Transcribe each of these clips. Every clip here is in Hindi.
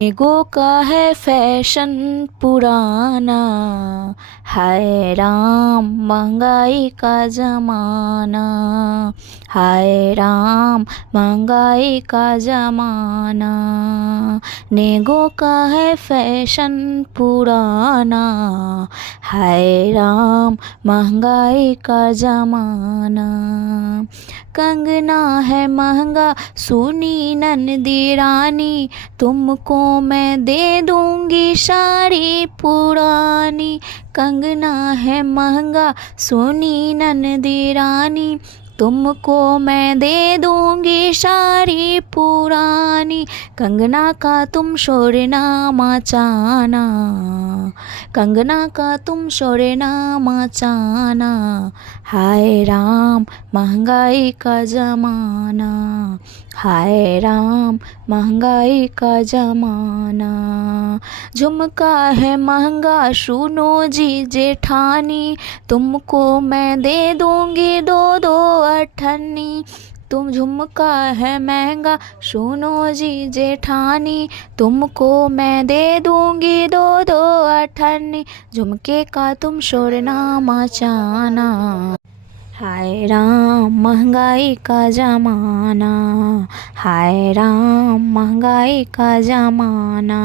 एगो का है फैशन पुराना, हाय राम महंगाई का ज़माना, हाय राम महंगाई का ज़माना। नेगो का है फैशन पुराना, हाय राम महंगाई का ज़माना। कंगना है महंगा सुनी नंदी रानी, तुमको मैं दे दूंगी साड़ी पुरानी। कंगना है महंगा सुनी नंदी रानी, तुमको मैं दे दूंगी साड़ी पुरानी। कंगना का तुम शोर ना मचाना, कंगना का तुम शोर ना मचाना। हाय राम महंगाई का ज़माना, हाय राम महंगाई का ज़माना। झुमका है महंगा सुनो जी जेठानी, तुमको मैं दे दूंगी दो दो अठन्नी। तुम झुमका है महंगा सुनो जी जेठानी, तुमको मैं दे दूंगी दो दो अठन्नी। झुमके का तुम शोर ना मचाना, हाय राम महंगाई का ज़माना, हाय राम महंगाई का ज़माना।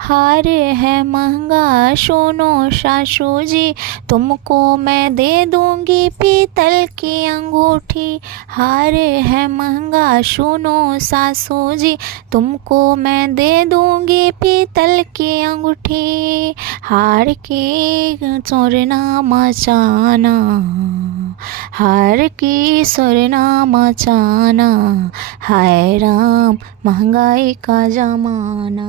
हार है महंगा सुनो सासू जी, तुमको मैं दे दूंगी पीतल की अंगूठी। हार है महंगा सुनो सासू जी, तुमको मैं दे दूंगी पीतल की अंगूठी। हार के चोर ना मचाना, हार की सुर ना मचाना। हाय राम महंगाई का ज़माना,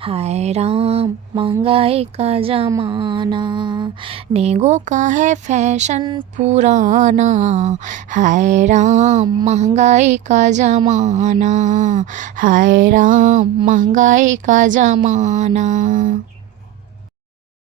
हाय राम महंगाई का ज़माना। नेगो का है फैशन पुराना, हाय राम महंगाई का ज़माना, हाय राम महंगाई का ज़माना।